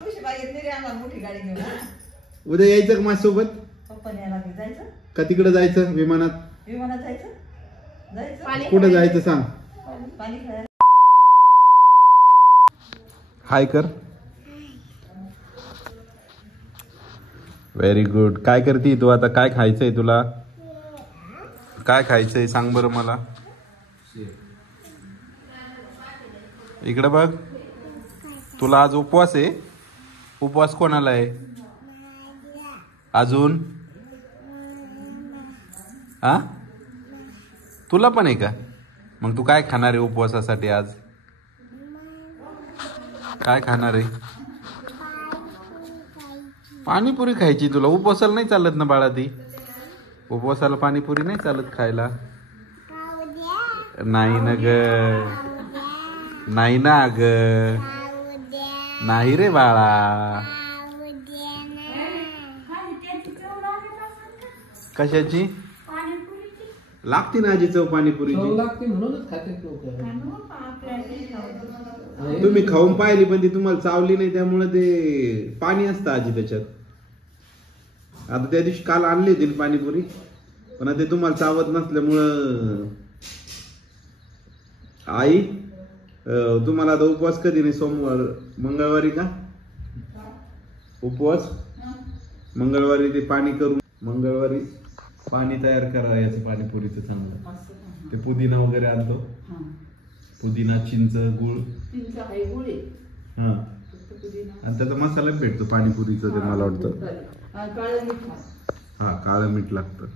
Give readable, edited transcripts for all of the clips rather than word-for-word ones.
मोठी गाडी घेऊन उद्या यायचं का माझ्यासोबत? पप्पाने यायला जायचं का तिकडे जायचं विमानात? विमानात जायचं जायचं कुठे जायचं सांग. पाणी खेळायला. हाय कर. Very good. काय करती तू आता? काय खायचंय तुला? काय खायचंय सांग बरं मला. इकडे बघ. तुला आज उपवास आहे. उपवास कोणाला आहे अजून? हा तुला पण आहे का? मग तू काय खाणार आहे उपवासासाठी आज? काय खाणार आहे? पाणीपुरी खायची तुला? उपवासाला नाही चालत ना बाळा ती. उपवासाला पाणीपुरी नाही चालत खायला. नाही ना ग. नाही ना ग. नाही रे बाळा. कशाची लागती ना आजी चव पाणीपुरीची? तुम्ही खाऊन पाहिली पण ती तुम्हाला चावली नाही, त्यामुळे ते पाणी असतं आजी त्याच्यात. आता त्या दिवशी काल आणली होती पाणीपुरी, पण ते तुम्हाला चावत नसल्यामुळं. आई तुम्हाला आता उपवास कधी नाही? सोमवार मंगळवारी का उपवास? मंगळवारी ते पाणी करून, मंगळवारी पाणी तयार करा याचं पाणीपुरीचं चांगलं. ते पुदिना वगैरे आणतो. पुदिना, चिंच, गुळ. हा आणि त्याचा मसाला भेटतो पाणीपुरीचा, ते मला वाटतं. हा काळं मीठ लागतं.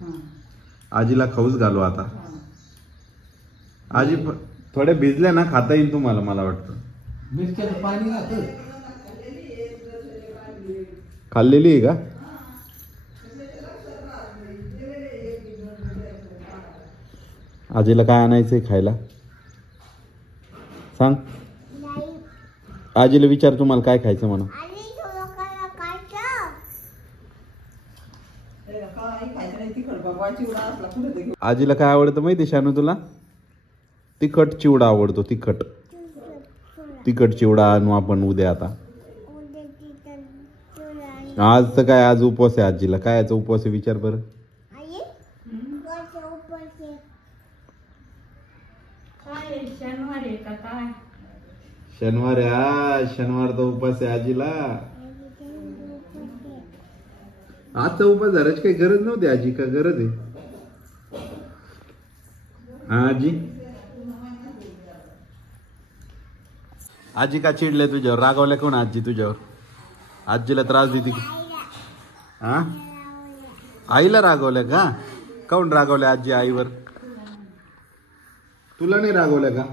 आजीला खाऊच घालू आता. आजी थोड्या भिजल्या ना खाता येईल तुम्हाला, मला वाटतं. खाल्लेली आहे का? आजीला काय आणायचंय खायला सांग. आजीला विचार तुम्हाला काय खायचं म्हणा. आजीला काय आवडतं माहिती शानू तुला? तिखट चिवडा आवडतो. तिखट तिखट चिवडा आणू आपण उद्या. आता आज तर काय, आज उपवास आहे आजीला. काय याचा उपवास आहे विचार बरं. शनिवार आहे. आज शनिवारचा उपवास आहे आजीला. आजचा उपवास धरायची काही गरज नव्हती आजी. का गरज आहे? हा आजी. आजी का चिडले तुझ्यावर? रागवल्या कोण आजी तुझ्यावर? आजीला त्रास देते की? हा आईला रागवल्या का? काऊन रागवल्या आजी आईवर? तुला नाही रागवल्या का?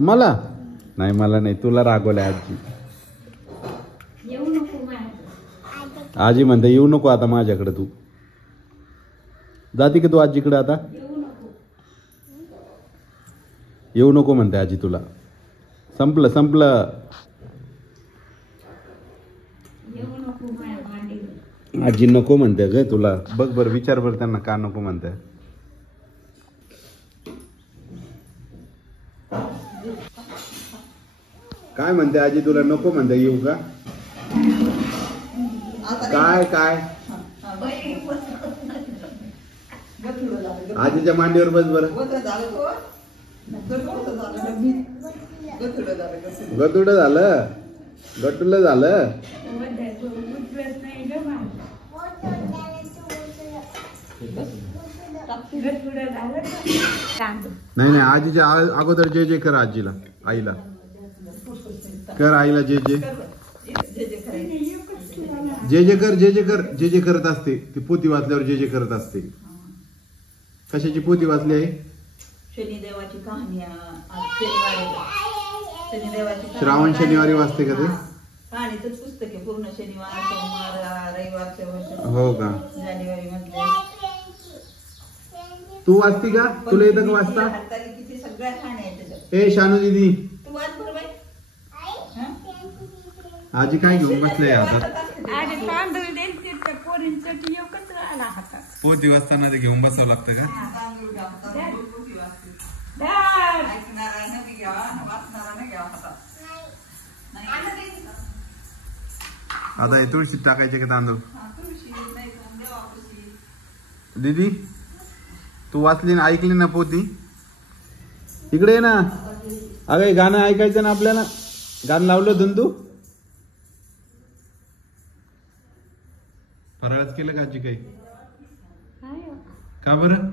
मला नाही, मला नाही. तुला रागवल्या आजी. आजी म्हणते येऊ नको आता माझ्याकडे. तू जाती का तू आजीकडे आता? येऊ नको म्हणते आजी तुला. संपलं संपलं. आजी नको म्हणते ग तुला. बघ बर विचार बर त्यांना का नको म्हणते. काय म्हणते आजी तुला? नको म्हणते येऊ का? काय काय आजीच्या मांडीवर बस बर. गटुड झालं. गटुल झालं. नाही नाही आजीच्या अगोदर जे जे कर आजीला. आईला कर. आईला जे जे जे जे कर. जे जे कर. जे जे करत असते ती पोती वाचल्यावर जे जे करत असते. कशाची पोती वाचली आहे? शनिदेवाची कहाणी. श्रावण शनिवारी वाचते का ते? कहाणीच पुस्तक आहे पूर्ण. शनिवार, सोमवार, रविवार, हो का? जानेवारी मधले. तू वाचती का? तुला येतं का वाचता? किती सगळ्या कहाण्या आहेत त्याच्यात. ए शानू दीदी तू वाच बरं बाई. आजी काय घेऊन बसले हातात? पोती वाचताना ते घेऊन बसावं लागतं का? ऐकणारा नाही घ्यावा, वाचणारा नाही घ्यावा हातात. नाही आता हे तुळशीत टाकायचे का तांदूळ? हा, तुळशी नाही तर देवापाशी. दीदी तू वाचली ना, ऐकली ना पोती? इकडे ये ना. अगं हे गाणं ऐकायचं ना आपल्याला. गाणं लावलं होतं ना तू? फराळच केलं का आजी काही? का बरं?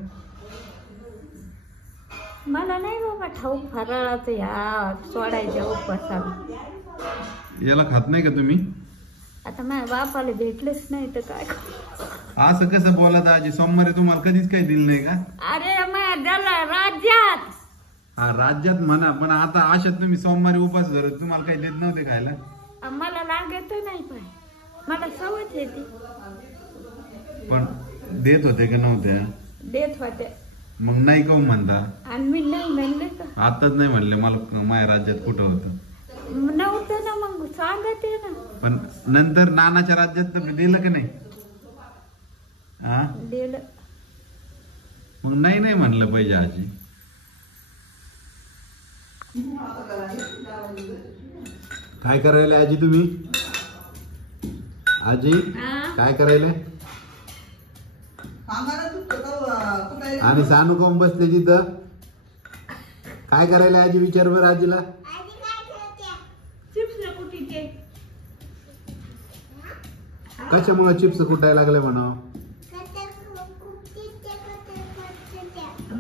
मला नाही बाबा ठाऊक फराळाचं या सोडायच्या उपवासाला. याला खात नाही का तुम्ही? आता माझ्या बापाला भेटलेच नाही तर काय करू? असं कसं बोलत आजी? सोमवारी तुम्हाला कधीच काही दिलं नाही का? अरे माझ्या राज्यात. हा राज्यात म्हणा, पण आता अशात तुम्ही सोमवारी उपास धरत तुम्हाला काही देत नव्हते खायला? मला लागत नाही पाय, मला सवयच येते. पण देत होते का नव्हत्या? देत होते. मग नाही का म्हणता? आणि मी नाही म्हणले का? आताच नाही म्हणले मला माझ्या राज्यात कुठं होतं. नव्हतं ना, मग सांगते ना. पण नंतर नानाच्या राज्यात तर दिलं का नाही? हा दिलं. मग नाही नाही म्हणलं पाहिजे आजी. काय करायला आजी तुम्ही? आजी काय करायला? आणि सानू काऊन बसले तिथं? काय करायला आजी? विचार बरं आजीला. चिप्स कुठे? कशामुळे चिप्स कुटायला लागले म्हणा?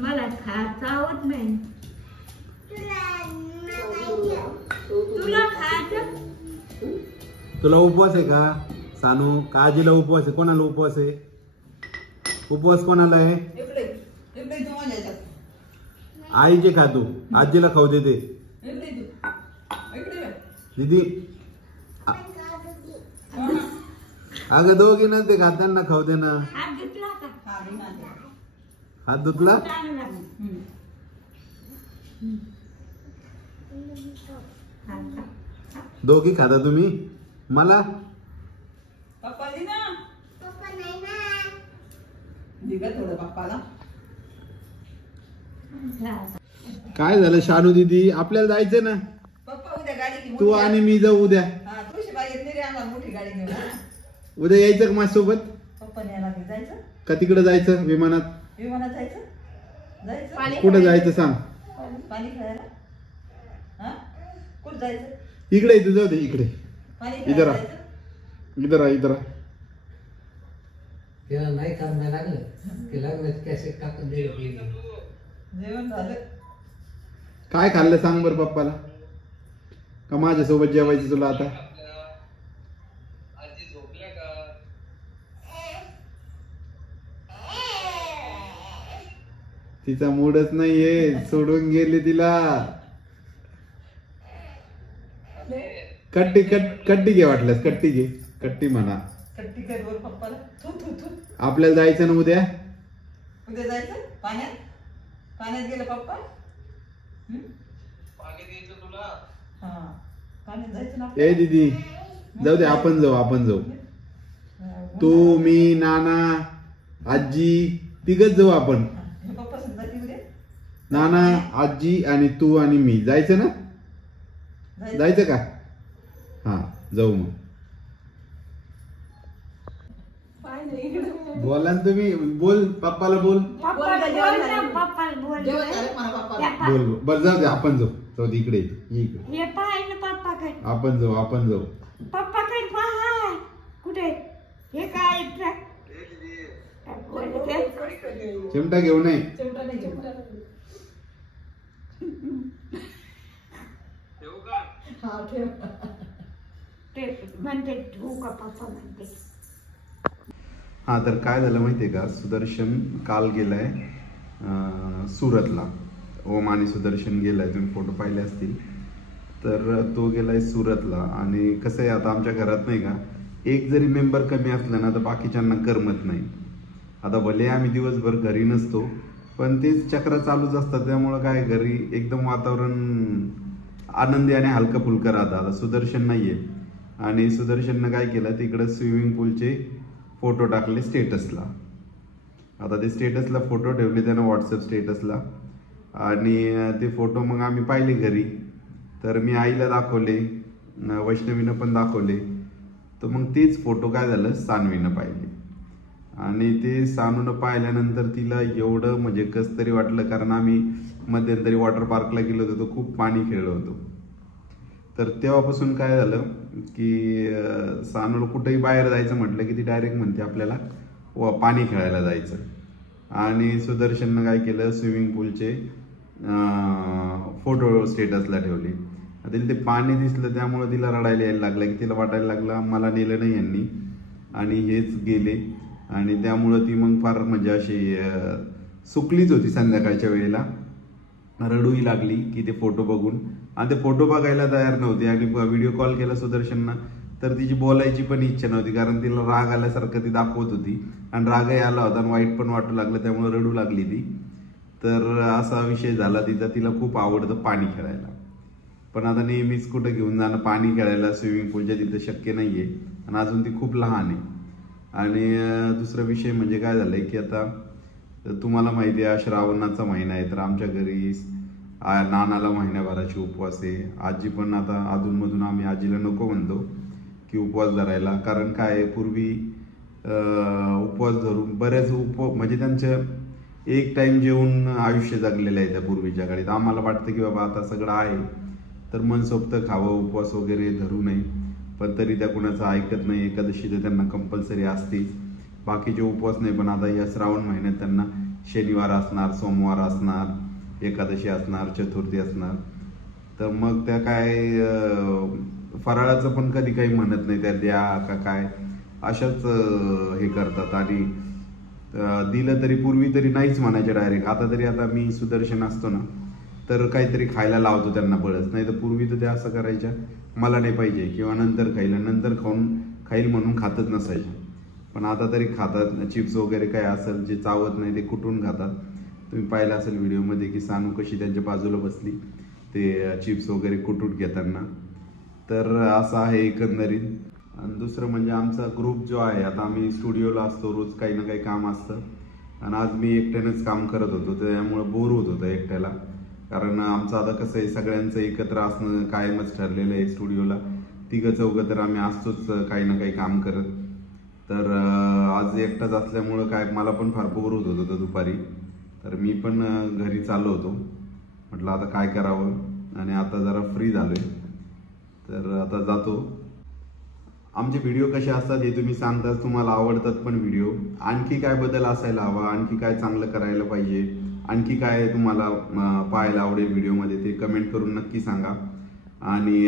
मला खायचं आवडत नाही. तुला खायचं? तुला उपवास आहे का सानू? का आजीला उपवास आहे? कोणाला उपवास आहे? उपवास कोणाला आहे? इकडे इकडे तू माझ्या ह्याच्यात. आईचे खा तू, आजीला खाऊ देते. इकडे तू इकडे ये. दीदी अगं दोघी ना ते खात्यांना खाऊ दे ना. हात घेतला का? हा, मी माझ्या. हात धुतला? चांगला. हम्म. दोघी खाता तुम्ही? मला पप्पा दे ना. दे गं थोडं पप्पाला. काय झालं शानू दीदी? आपल्याला जायचं ना. पप्पा उद्या गाडी घेऊन तू या. आणि मी जाऊ उद्या. हा, तुळशी बागेत नाही रे, आम्हाला मोठी गाडी घेऊन या. उद्या यायचं का माझ्यासोबत? पप्पा न्यायला लागले. जायचं का तिकडे जायचं विमानात? विमानात जायचं. जायचं कुठं जायचं सांग? पाणी खेळायला. हा, कुठं जायचं? इकडे तू जाऊ दे इकडे. पाणी इधर खेळायला आ. जायचं. इधर आ, इधर आ. त्याला नाही काढणं लागलं की लग्नाची कॅसेट टाकून दे. जेवण झालं. काय खाल्लं सांग बरं पप्पाला. का माझ्यासोबत जेवायचं तुला आता? तिचा मूडच नाहीये, सोडून गेली तिला. कट्टी घे वाटल्यास, कट्टी घे. कट्टी म्हणा. कट्टी कर वर पप्पाला. थू थू थू. आपल्याला जायचं ना उद्या. उद्या जायचं पाण्यात. पाण्यात गेलं पप्पा. हा, पाण्यात जायचं ना. ए दीदी जाऊ दे, आपण जाऊ. तू, मी, नाना, आजी तिघच जाऊ आपण. पप्पा समजा ती उद्या नाना, आजी आणि तू आणि मी जायचं ना? जायचं का? हा जाऊ मग. बोला ना तुम्ही. बोल पप्पाला बोल. बोल बरं जाऊ दे, आपण जाऊ दे. इकडे इकडे आपण जाऊ. पप्पा काय पहा कुठे? हे काय चिमटा घेऊ नये. चिमटा नाही चिमटा. हा ठेव. म्हणते ठेवू का पप्पा म्हणते. हा तर काय झालं माहितीये का, सुदर्शन काल गेलाय सुरतला. ओम आणि सुदर्शन गेलाय, तुम्ही फोटो पाहिले असतील. तर तो गेलाय सुरतला. आणि कसं आहे आता आमच्या घरात नाही का, एक जरी मेंबर कमी असला ना तर बाकीच्यांना करमत नाही. आता भले आम्ही दिवसभर घरी नसतो, पण तेच चक्र चालूच असतात. त्यामुळं काय घरी एकदम वातावरण आनंदी आणि हलकं फुलकं राहतं. आता सुदर्शन नाहीये, आणि सुदर्शननं काय केलं, तिकडं स्विमिंग पूलचे फोटो टाकले स्टेटसला. आता ते स्टेटसला फोटो ठेवले त्यानं व्हॉट्सअप स्टेटसला. आणि ते फोटो मग आम्ही पाहिले घरी. तर मी आईला दाखवले, वैष्णवीनं पण दाखवले. तर मग तेच फोटो काय झालं सानवीनं पाहिले आणि ते सानूनं पाहिल्यानंतर तिला एवढं म्हणजे कस तरी वाटलं, कारण आम्ही मध्यंतरी वॉटर पार्कला गेलो होतो तर खूप पाणी खेळलो होतो. तर तेव्हापासून काय झालं की सानूला कुठेही बाहेर जायचं म्हटलं की ती डायरेक्ट म्हणते आपल्याला पाणी खेळायला जायचं. आणि सुदर्शननं काय केलं, स्विमिंग पूलचे फोटो स्टेटसला ठेवले. तिला ते पाणी दिसलं त्यामुळे तिला रडायला यायला लागलं की तिला वाटायला लागलं मला नेलं नाही यांनी आणि हेच गेले. आणि त्यामुळं ती मग फार म्हणजे अशी सुकलीच होती. संध्याकाळच्या वेळेला रडूही लागली की ते फोटो बघून, आणि ते फोटो बघायला तयार नव्हती. आणि व्हिडिओ कॉल केला सुदर्शनना तर तिची बोलायची पण इच्छा नव्हती, कारण तिला राग आल्यासारखं ती दाखवत होती आणि रागही आला होता आणि वाईट पण वाटू लागलं, त्यामुळे रडू लागली ती. तर असा विषय झाला तिचा. तिला खूप आवडतं पाणी खेळायला, पण आता नेहमीच कुठं घेऊन जाणं पाणी खेळायला स्विमिंग पूलच्या तिथं शक्य नाहीये आणि अजून ती खूप लहान आहे. आणि दुसरा विषय म्हणजे काय झालंय की आता तुम्हाला माहिती आहे श्रावणाचा महिना आहे, तर आमच्या घरी नानाला महिन्याभराची उपवास आहे. आजी पण आता अधूनमधून आम्ही आजीला नको म्हणतो की उपवास धरायला, कारण काय पूर्वी उपवास धरून बऱ्याच म्हणजे त्यांच्या एक टाइम जेवून आयुष्य जगलेलं आहे त्या पूर्वीच्या काळी. तर आम्हाला वाटतं की बाबा आता सगळं आहे तर मनसोक्त खावं, उपवास वगैरे धरू नये, पण तरी त्या कुणाचं ऐकत नाही. एकादशी तर त्यांना कंपल्सरी असतेच, बाकीचे उपवास नाही. पण आता या श्रावण महिन्यात त्यांना शनिवार असणार, सोमवार असणार, एकादशी असणार, चतुर्थी असणार. तर मग त्या काय फराळाचं पण कधी काही म्हणत नाही, त्या द्या का काय अशाच हे करतात. आणि दिलं तरी पूर्वी तरी नाहीच म्हणायचे डायरेक्ट. आता तरी आता मी सुदर्शन असतो ना तर काहीतरी खायला लावतो त्यांना बळच, नाही तर पूर्वी तर त्या असं करायच्या मला नाही पाहिजे किंवा नंतर खाईल, नंतर खाईल म्हणून खातच नसायचे. पण आता तरी खातात. चिप्स वगैरे काय असेल जे चावत नाही ते कुटून खातात. तुम्ही पाहिलं असेल व्हिडिओमध्ये की सानू कशी त्यांच्या बाजूला बसली ते चिप्स वगैरे कुटून घेताना. तर असं आहे एकंदरीत. आणि दुसरं म्हणजे आमचा ग्रुप जो आहे, आता आम्ही स्टुडिओला असतो, रोज काही ना काही काम असतं आणि आज मी एकट्यानेच काम करत होतो, त्यामुळे बोर होत होतं एकट्याला. कारण आमचं आता कसं आहे सगळ्यांचं एकत्र असणं कायमच ठरलेलं आहे. स्टुडिओला तिघं चौघं तर आम्ही असतोच काही ना काही काम करत. तर आज एकटाच असल्यामुळं काय मला पण फार बोर होत होतं दुपारी. तर मी पण घरी चाललो होतो, म्हटलं आता काय करावं, आणि आता जरा फ्री झालोय तर आता जातो. आमचे व्हिडिओ कसे असतात हे तुम्ही सांगताच, तुम्हाला आवडतात पण व्हिडिओ. आणखी काय बदल असायला हवा, आणखी काय चांगलं करायला पाहिजे, आणखी काय तुम्हाला पाहायला आवडेल व्हिडिओमध्ये ते कमेंट करून नक्की सांगा. आणि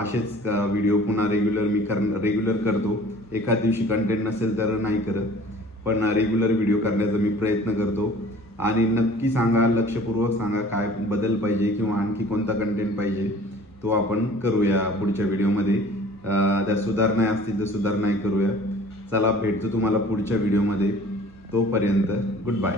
असेच व्हिडिओ पुन्हा रेग्युलर करतो. एखाद दिवशी कंटेंट नसेल तर नाही करत, पण रेग्युलर व्हिडिओ करण्याचा मी प्रयत्न करतो. आणि नक्की सांगा, लक्षपूर्वक सांगा काय बदल पाहिजे किंवा आणखी कोणता कंटेंट पाहिजे, तो आपण करूया पुढच्या व्हिडिओमध्ये. त्या सुधारणा असतील तर सुधारणा करूया. चला भेटतो तुम्हाला पुढच्या व्हिडिओमध्ये. तोपर्यंत गुड बाय.